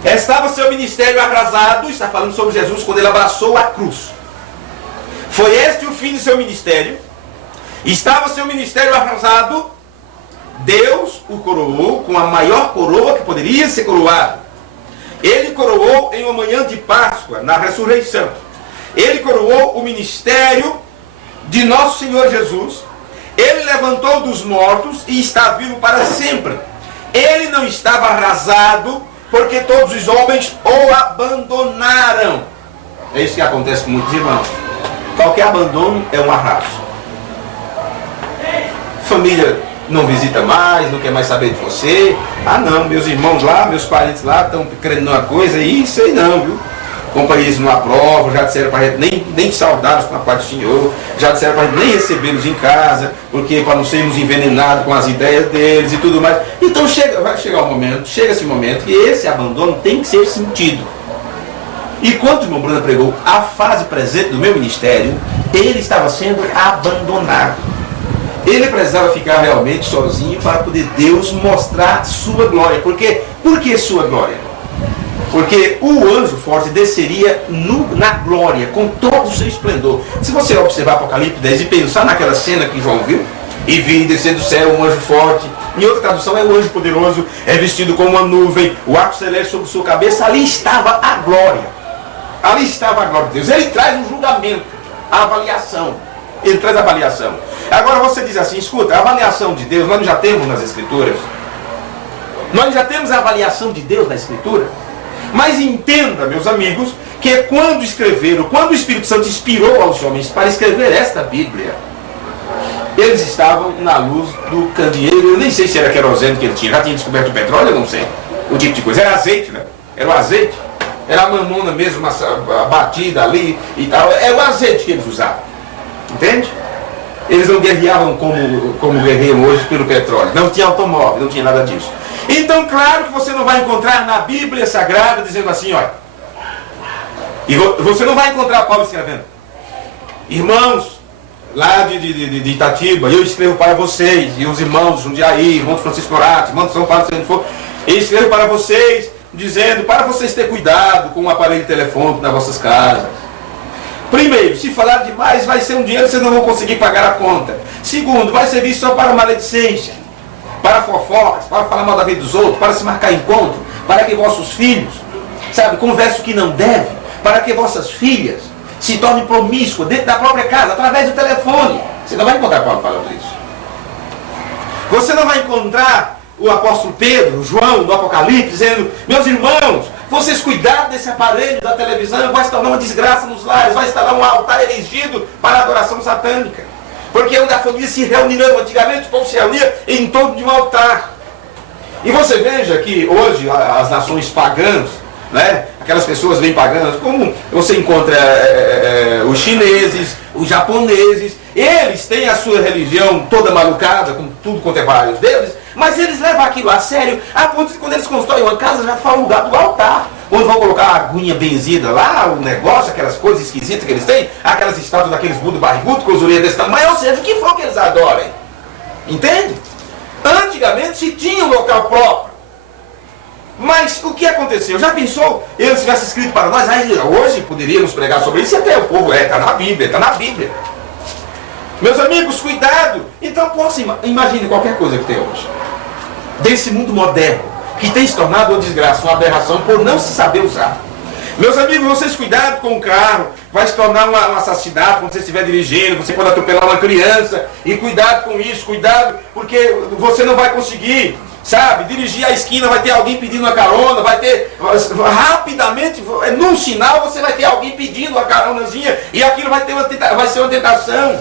Estava seu ministério arrasado, está falando sobre Jesus quando ele abraçou a cruz. Foi este o fim de seu ministério. Estava seu ministério arrasado. Deus o coroou com a maior coroa que poderia ser coroada. Ele coroou em uma manhã de Páscoa, na ressurreição. Ele coroou o ministério de nosso Senhor Jesus. Ele levantou dos mortos e está vivo para sempre. Ele não estava arrasado porque todos os homens o abandonaram. É isso que acontece com muitos irmãos. Qualquer abandono é um arraso. Família não visita mais, não quer mais saber de você. Ah não, meus irmãos lá, meus parentes lá estão querendo uma coisa, e isso aí não, viu? Companheiros não aprovam, já disseram para a gente nem saudá-los com a paz do Senhor, já disseram para a gente nem recebê-los em casa, porque para não sermos envenenados com as ideias deles e tudo mais. Então vai chegar um momento, chega esse momento, que esse abandono tem que ser sentido. E quando o irmão Bruno pregou a fase presente do meu ministério, ele estava sendo abandonado. Ele precisava ficar realmente sozinho para poder Deus mostrar sua glória. Por que sua glória? Porque o anjo forte desceria na glória, com todo o seu esplendor. Se você observar Apocalipse 10 e pensar naquela cena que João viu, e vi descer do céu um anjo forte, em outra tradução é o anjo poderoso, é vestido como uma nuvem, o arco celeste sobre sua cabeça, ali estava a glória. Ali estava a glória de Deus. Ele traz um julgamento, a avaliação. Ele traz a avaliação. Agora você diz assim, escuta, a avaliação de Deus, nós já temos nas Escrituras. Nós já temos a avaliação de Deus na Escritura. Mas entenda, meus amigos, que quando o Espírito Santo inspirou aos homens para escrever esta Bíblia, eles estavam na luz do candeeiro. Eu nem sei se era querosene que ele tinha, já tinha descoberto o petróleo, eu não sei. O tipo de coisa, era azeite, né? Era o azeite. Era a mamona mesmo, a batida ali e tal. Era o azeite que eles usavam. Entende? Eles não guerreavam como guerreiam hoje pelo petróleo. Não tinha automóvel, não tinha nada disso. Então, claro que você não vai encontrar na Bíblia Sagrada dizendo assim, olha. E você não vai encontrar Paulo escrevendo: irmãos, lá de Itatiba, eu escrevo para vocês, e os irmãos de Jundiaí, irmão de Francisco Morato, irmão de São Paulo, se onde for, eu escrevo para vocês, dizendo, para vocês ter cuidado com o aparelho telefônico nas vossas casas. Primeiro, se falar demais, vai ser um dinheiro que vocês não vão conseguir pagar a conta. Segundo, vai servir só para maledicência, para fofocas, para falar mal da vida dos outros, para se marcar encontro, para que vossos filhos, conversem o que não deve, para que vossas filhas se tornem promíscuas dentro da própria casa, através do telefone. Você não vai encontrar Paulo falando isso. Você não vai encontrar o apóstolo Pedro, João, do Apocalipse, dizendo, meus irmãos, vocês cuidaram desse aparelho da televisão, vai se tornar uma desgraça nos lares, vai instalar um altar erigido para a adoração satânica. Porque onde a família se reuniram, antigamente o povo se reunia em torno de um altar. E você veja que hoje as nações pagãs, né, aquelas pessoas bem pagãs, como você encontra os chineses, os japoneses, eles têm a sua religião toda malucada, com tudo quanto é vários deles, mas eles levam aquilo a sério, a ponto de quando eles constroem uma casa, já falam o lugar do altar, onde vão colocar a aguinha benzida lá, o negócio, aquelas coisas esquisitas que eles têm, aquelas estátuas daqueles Buda barrigudo com os orelhas desse tamanho, ou seja, o que for que eles adorem. Entende? Antigamente se tinha um local próprio. Mas o que aconteceu? Já pensou? Eles tivessem escrito para nós, hoje poderíamos pregar sobre isso, e até o povo, está na Bíblia, está na Bíblia. Meus amigos, cuidado! Então, imagine qualquer coisa que tem hoje. Desse mundo moderno, que tem se tornado uma desgraça, uma aberração, por não se saber usar. Meus amigos, vocês cuidado com o carro, vai se tornar um assassinato quando você estiver dirigindo, você pode atropelar uma criança, e cuidado com isso, cuidado, porque você não vai conseguir, dirigir à esquina, vai ter alguém pedindo uma carona, vai ter, rapidamente, num sinal você vai ter alguém pedindo uma caronazinha, e aquilo vai ser uma tentação.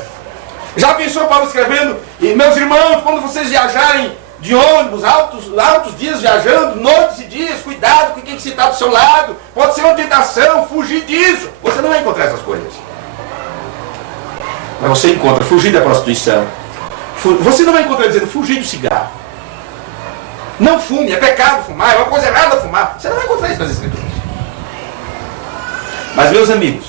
Já pensou Paulo escrevendo, e meus irmãos, quando vocês viajarem de ônibus, altos dias viajando, noites e dias, cuidado com quem está do seu lado, pode ser uma tentação, fugir disso. Você não vai encontrar essas coisas. Mas você encontra fugir da prostituição. Você não vai encontrar dizendo fugir do cigarro. Não fume, é pecado fumar, é uma coisa errada fumar. Você não vai encontrar isso nas Escrituras. Mas, meus amigos,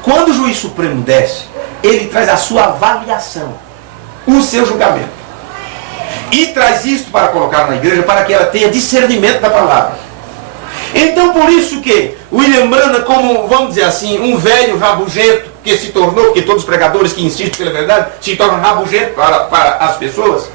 quando o juiz supremo desce, ele traz a sua avaliação, o seu julgamento. E traz isso para colocar na igreja, para que ela tenha discernimento da palavra. Então, por isso que William Branham, como, vamos dizer assim, um velho rabugento, que se tornou, porque todos os pregadores que insistem pela verdade, se tornam rabugentos para as pessoas.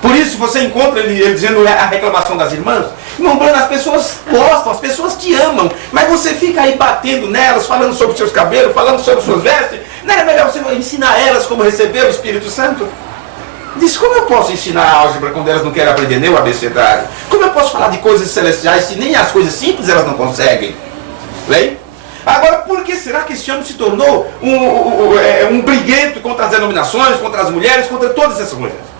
Por isso você encontra ele dizendo a reclamação das irmãs. Irmão Branham, as pessoas gostam, as pessoas te amam, mas você fica aí batendo nelas, falando sobre seus cabelos, falando sobre suas vestes. Não é melhor você ensinar elas como receber o Espírito Santo? Diz, como eu posso ensinar álgebra quando elas não querem aprender nem o abecedário? Como eu posso falar de coisas celestiais se nem as coisas simples elas não conseguem? Bem? Agora, por que será que esse homem se tornou um briguento contra as denominações, contra as mulheres, contra todas essas coisas?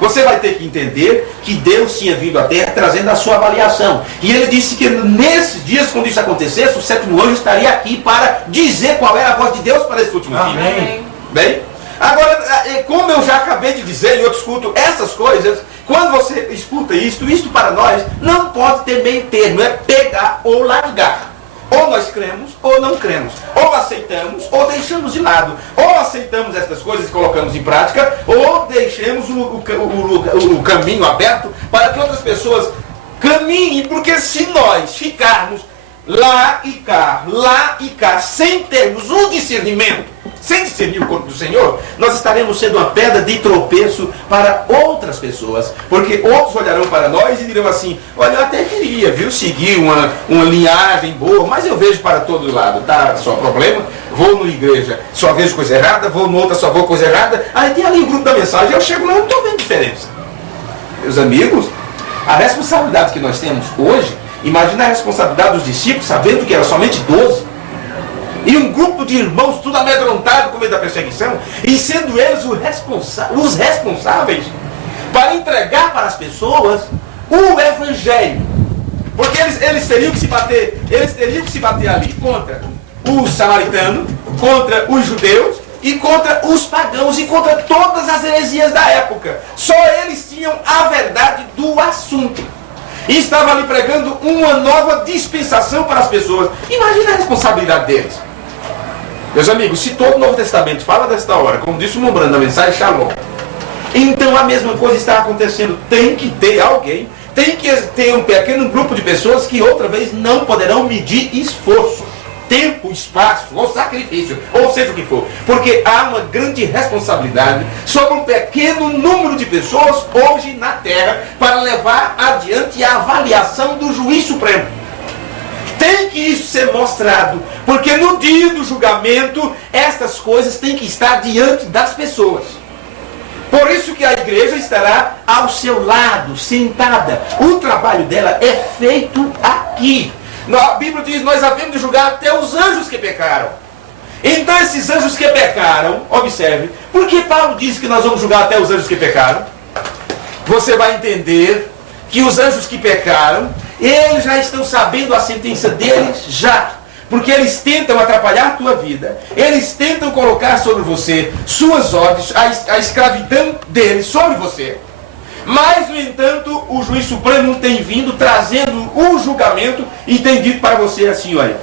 Você vai ter que entender que Deus tinha vindo à Terra trazendo a sua avaliação. E ele disse que nesses dias, quando isso acontecesse, o sétimo anjo estaria aqui para dizer qual era a voz de Deus para esse último dia. Bem? Agora, como eu já acabei de dizer em outros cultos, essas coisas, quando você escuta isto para nós, não pode ter meio termo, é pegar ou largar. Ou nós cremos, ou não cremos. Ou aceitamos, ou deixamos de lado. Ou aceitamos essas coisas e colocamos em prática, ou deixamos o caminho aberto para que outras pessoas caminhem. Porque se nós ficarmos lá e cá, sem termos um discernimento, sem discernir o corpo do Senhor, nós estaremos sendo uma pedra de tropeço para outras pessoas, porque outros olharão para nós e dirão assim, olha, eu até queria, viu, seguir uma linhagem boa, mas eu vejo para todo lado, tá, só problema, vou numa igreja, só vejo coisa errada, vou noutra, só vou coisa errada, aí tem ali o grupo da mensagem, eu chego lá, não estou vendo diferença. Meus amigos, a responsabilidade que nós temos hoje, imagina a responsabilidade dos discípulos, sabendo que era somente 12, e um grupo de irmãos tudo amedrontado com medo da perseguição, e sendo eles os responsáveis para entregar para as pessoas o Evangelho. Porque eles teriam que se bater ali contra os samaritanos, contra os judeus e contra os pagãos e contra todas as heresias da época. Só eles tinham a verdade do assunto. E estava ali pregando uma nova dispensação para as pessoas. Imagina a responsabilidade deles. Meus amigos, se todo o Novo Testamento fala desta hora, como disse o irmão Branham na mensagem Shalom, então a mesma coisa está acontecendo. Tem que ter alguém, tem que ter um pequeno grupo de pessoas que outra vez não poderão medir esforço, tempo, espaço, ou sacrifício, ou seja o que for. Porque há uma grande responsabilidade sobre um pequeno número de pessoas hoje na Terra para levar adiante a avaliação do juiz supremo. Tem que isso ser mostrado, porque no dia do julgamento, estas coisas têm que estar diante das pessoas. Por isso que a igreja estará ao seu lado, sentada. O trabalho dela é feito aqui. A Bíblia diz, nós havemos de julgar até os anjos que pecaram. Então esses anjos que pecaram, observe, por que Paulo diz que nós vamos julgar até os anjos que pecaram? Você vai entender que os anjos que pecaram, eles já estão sabendo a sentença deles já. Porque eles tentam atrapalhar a tua vida. Eles tentam colocar sobre você suas ordens, a escravidão deles sobre você. Mas, no entanto, o juiz supremo tem vindo trazendo o julgamento e tem dito para você assim, olha,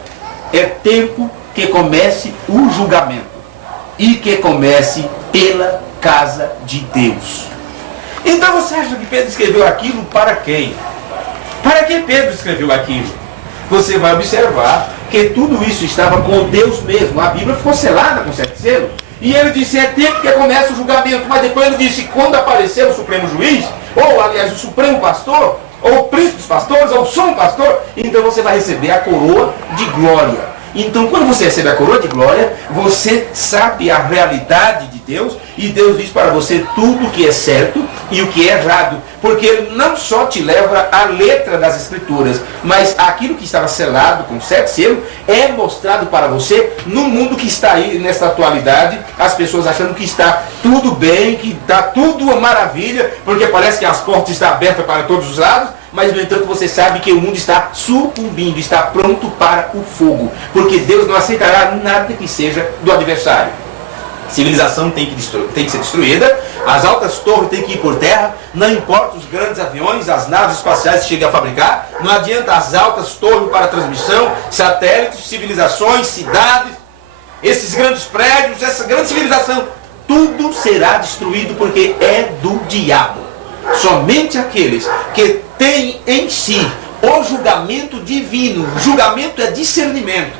é tempo que comece o julgamento. E que comece pela casa de Deus. Então você acha que Pedro escreveu aquilo para quem? Para que Pedro escreveu aquilo? Você vai observar que tudo isso estava com Deus mesmo. A Bíblia ficou selada com 7 selos. E ele disse, é tempo que começa o julgamento. Mas depois ele disse, quando aparecer o Supremo Juiz, ou aliás o Supremo Pastor, ou o Príncipe dos Pastores, ou o Sumo Pastor, então você vai receber a coroa de glória. Então quando você recebe a coroa de glória, você sabe a realidade de Deus, e Deus diz para você tudo o que é certo e o que é errado, porque Ele não só te leva à letra das Escrituras, mas aquilo que estava selado com 7 selos é mostrado para você no mundo que está aí nessa atualidade, as pessoas achando que está tudo bem, que está tudo uma maravilha, porque parece que as portas estão abertas para todos os lados, mas no entanto você sabe que o mundo está sucumbindo, está pronto para o fogo, porque Deus não aceitará nada que seja do adversário. Civilização tem que ser destruída, as altas torres têm que ir por terra, não importa os grandes aviões, as naves espaciais que cheguem a fabricar, não adianta as altas torres para transmissão, satélites, civilizações, cidades, esses grandes prédios, essa grande civilização, tudo será destruído porque é do diabo. Somente aqueles que têm em si o julgamento divino, julgamento é discernimento,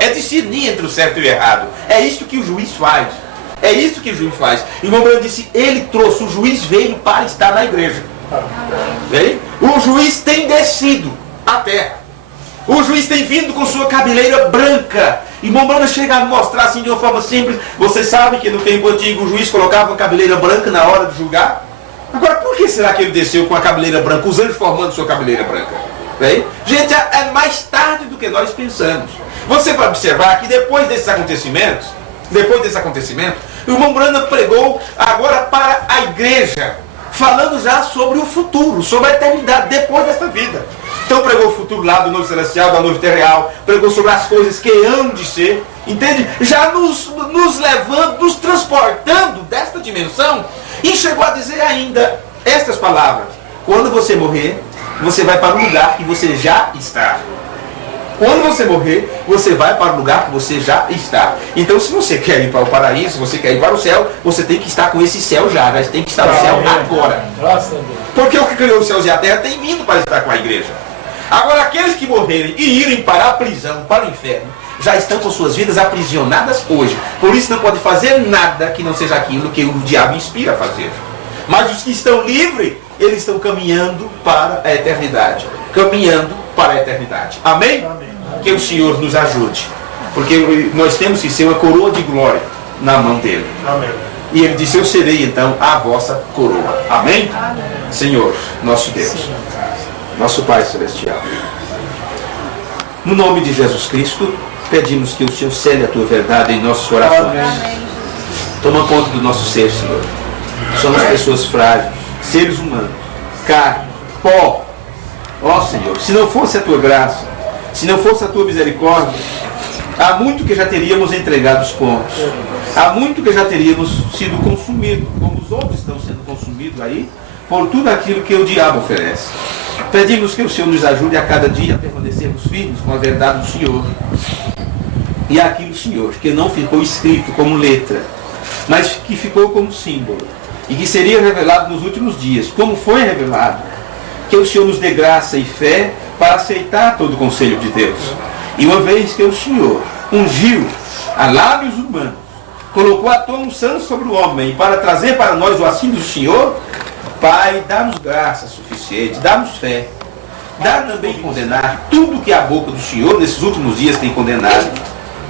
é discernir entre o certo e o errado. É isso que o juiz faz. É isso que o juiz faz. E o irmão Branham disse, ele trouxe, o juiz veio para estar na igreja. Veio? O juiz tem descido à terra. O juiz tem vindo com sua cabeleira branca. E o irmão Branham chega a mostrar assim de uma forma simples. Você sabe que no tempo antigo o juiz colocava uma cabeleira branca na hora de julgar? Agora, por que será que ele desceu com a cabeleira branca, os anjos formando sua cabeleira branca? Veio? Gente, é mais tarde do que nós pensamos. Você vai observar que depois desses acontecimentos, o irmão Branham pregou agora para a igreja, falando já sobre o futuro, sobre a eternidade, depois desta vida. Então pregou o futuro lá do novo celestial, da nova terreal, pregou sobre as coisas que hão de ser, entende? Já nos levando, nos transportando desta dimensão, e chegou a dizer ainda estas palavras: quando você morrer, você vai para o lugar que você já está. Quando você morrer, você vai para o lugar que você já está. Então, se você quer ir para o paraíso, se você quer ir para o céu, você tem que estar com esse céu já tem que estar no céu agora. Porque o que criou os céus e a terra tem vindo para estar com a igreja. Agora, aqueles que morrerem e irem para a prisão, para o inferno, já estão com suas vidas aprisionadas hoje. Por isso não pode fazer nada que não seja aquilo que o diabo inspira a fazer. Mas os que estão livres, eles estão caminhando para a eternidade. Caminhando para a eternidade. Amém? Amém. Que o Senhor nos ajude. Porque nós temos que ser uma coroa de glória na mão dele. Amém. E ele disse, eu serei então a vossa coroa. Amém? Amém. Senhor, nosso Deus. Sim. Nosso Pai Celestial. No nome de Jesus Cristo, pedimos que o Senhor cele a tua verdade em nossos corações. Amém. Toma conta do nosso ser, Senhor. Somos pessoas frágeis, seres humanos, carne, pó. Ó Senhor, se não fosse a tua graça, se não fosse a tua misericórdia, há muito que já teríamos entregado os pontos. Há muito que já teríamos sido consumidos, como os outros estão sendo consumidos aí, por tudo aquilo que o diabo oferece. Pedimos que o Senhor nos ajude a cada dia a permanecermos firmes com a verdade do Senhor. E aquilo, Senhor, que não ficou escrito como letra, mas que ficou como símbolo, e que seria revelado nos últimos dias, como foi revelado. Que o Senhor nos dê graça e fé para aceitar todo o conselho de Deus. E uma vez que o Senhor ungiu a lábios humanos, colocou a tua unção sobre o homem para trazer para nós o assíduo do Senhor, Pai, dá-nos graça suficiente, dá-nos fé, dá também condenar tudo que a boca do Senhor nesses últimos dias tem condenado,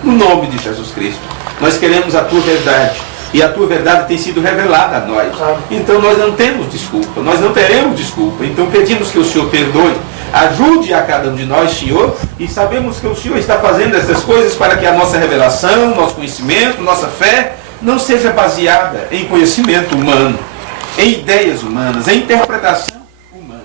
no nome de Jesus Cristo. Nós queremos a tua verdade. E a tua verdade tem sido revelada a nós. Então nós não temos desculpa, nós não teremos desculpa. Então pedimos que o Senhor perdoe, ajude a cada um de nós, Senhor, e sabemos que o Senhor está fazendo essas coisas para que a nossa revelação, nosso conhecimento, nossa fé, não seja baseada em conhecimento humano, em ideias humanas, em interpretação humana.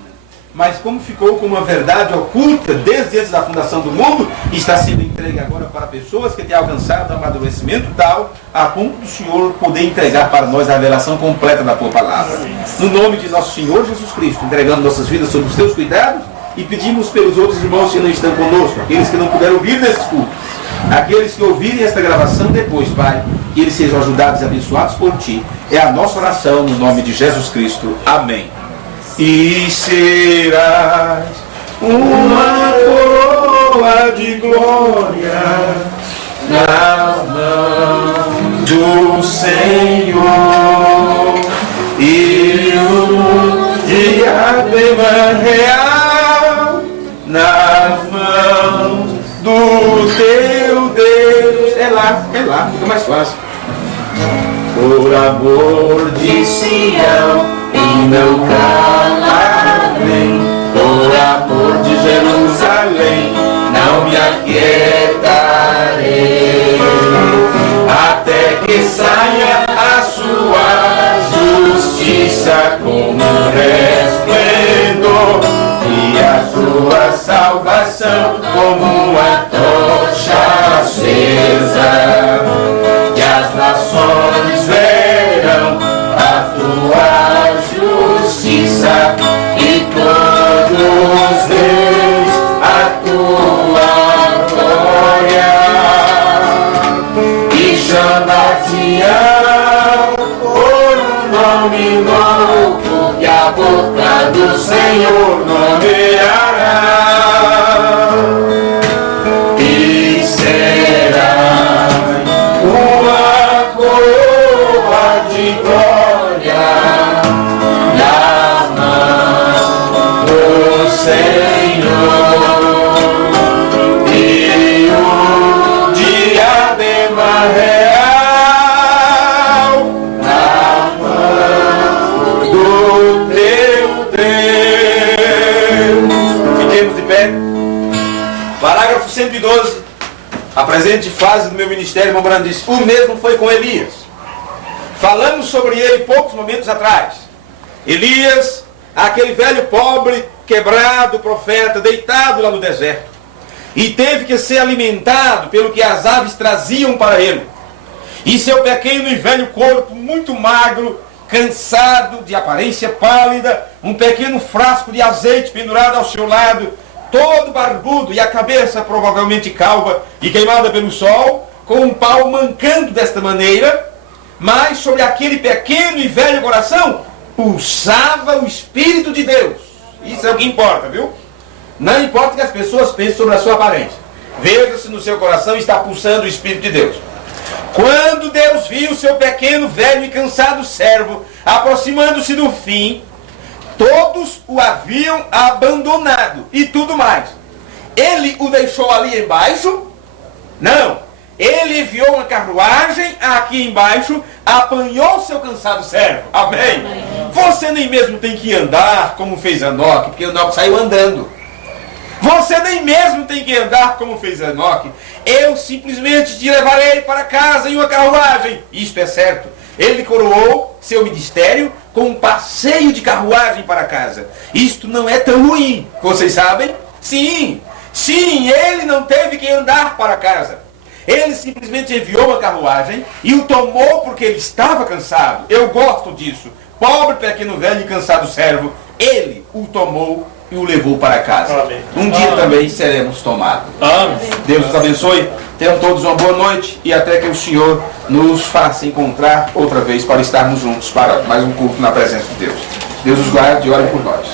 Mas como ficou com uma verdade oculta desde antes da fundação do mundo, está sendo entregue agora para pessoas que têm alcançado amadurecimento tal, a ponto do Senhor poder entregar para nós a revelação completa da tua palavra. No nome de nosso Senhor Jesus Cristo, entregando nossas vidas sob os teus cuidados, e pedimos pelos outros irmãos que não estão conosco, aqueles que não puderam ouvir nesses cultos, aqueles que ouvirem esta gravação depois, Pai, que eles sejam ajudados e abençoados por Ti. É a nossa oração no nome de Jesus Cristo. Amém. E serás uma coroa de glória na mão do Senhor, e o diadema real nas mãos do teu Deus. É lá, fica mais fácil. Por amor de Sião e não calarei, por amor de Jerusalém não me aquietarei, até que saia a sua justiça como um resplendor, e a sua salvação como uma tocha acesa, e as nações Senhor nomeará, e será uma coroa de glória na mão do Senhor, e o diadema real na mão do teu Deus. Fiquemos de pé. Parágrafo 112. A presente fase do meu ministério, irmão Brando disse, o mesmo foi com Elias. Falamos sobre ele poucos momentos atrás. Elias, aquele velho pobre, quebrado profeta, deitado lá no deserto, e teve que ser alimentado pelo que as aves traziam para ele. E seu pequeno e velho corpo, muito magro, cansado, de aparência pálida, um pequeno frasco de azeite pendurado ao seu lado, todo barbudo e a cabeça provavelmente calva e queimada pelo sol, com um pau mancando desta maneira, mas sobre aquele pequeno e velho coração pulsava o Espírito de Deus. Isso é o que importa, viu? Não importa que as pessoas pensem sobre a sua aparência. Veja se no seu coração está pulsando o Espírito de Deus. Quando Deus viu seu pequeno, velho e cansado servo aproximando-se do fim, todos o haviam abandonado e tudo mais. Ele o deixou ali embaixo? Não. Ele enviou uma carruagem aqui embaixo, apanhou seu cansado servo. Amém? Você nem mesmo tem que andar como fez Enoque, porque Enoque saiu andando. Você nem mesmo tem que andar como fez Enoque. Eu simplesmente te levarei para casa em uma carruagem. Isto é certo. Ele coroou seu ministério com um passeio de carruagem para casa. Isto não é tão ruim, vocês sabem? Sim, ele não teve que andar para casa. Ele simplesmente enviou uma carruagem e o tomou porque ele estava cansado. Eu gosto disso. Pobre, pequeno, velho e cansado servo, ele o tomou e o levou para casa. Amém. Um dia também seremos tomados. Amém. Deus os abençoe. Tenham todos uma boa noite e até que o Senhor nos faça encontrar outra vez para estarmos juntos para mais um culto na presença de Deus. Deus os guarde e ore por nós.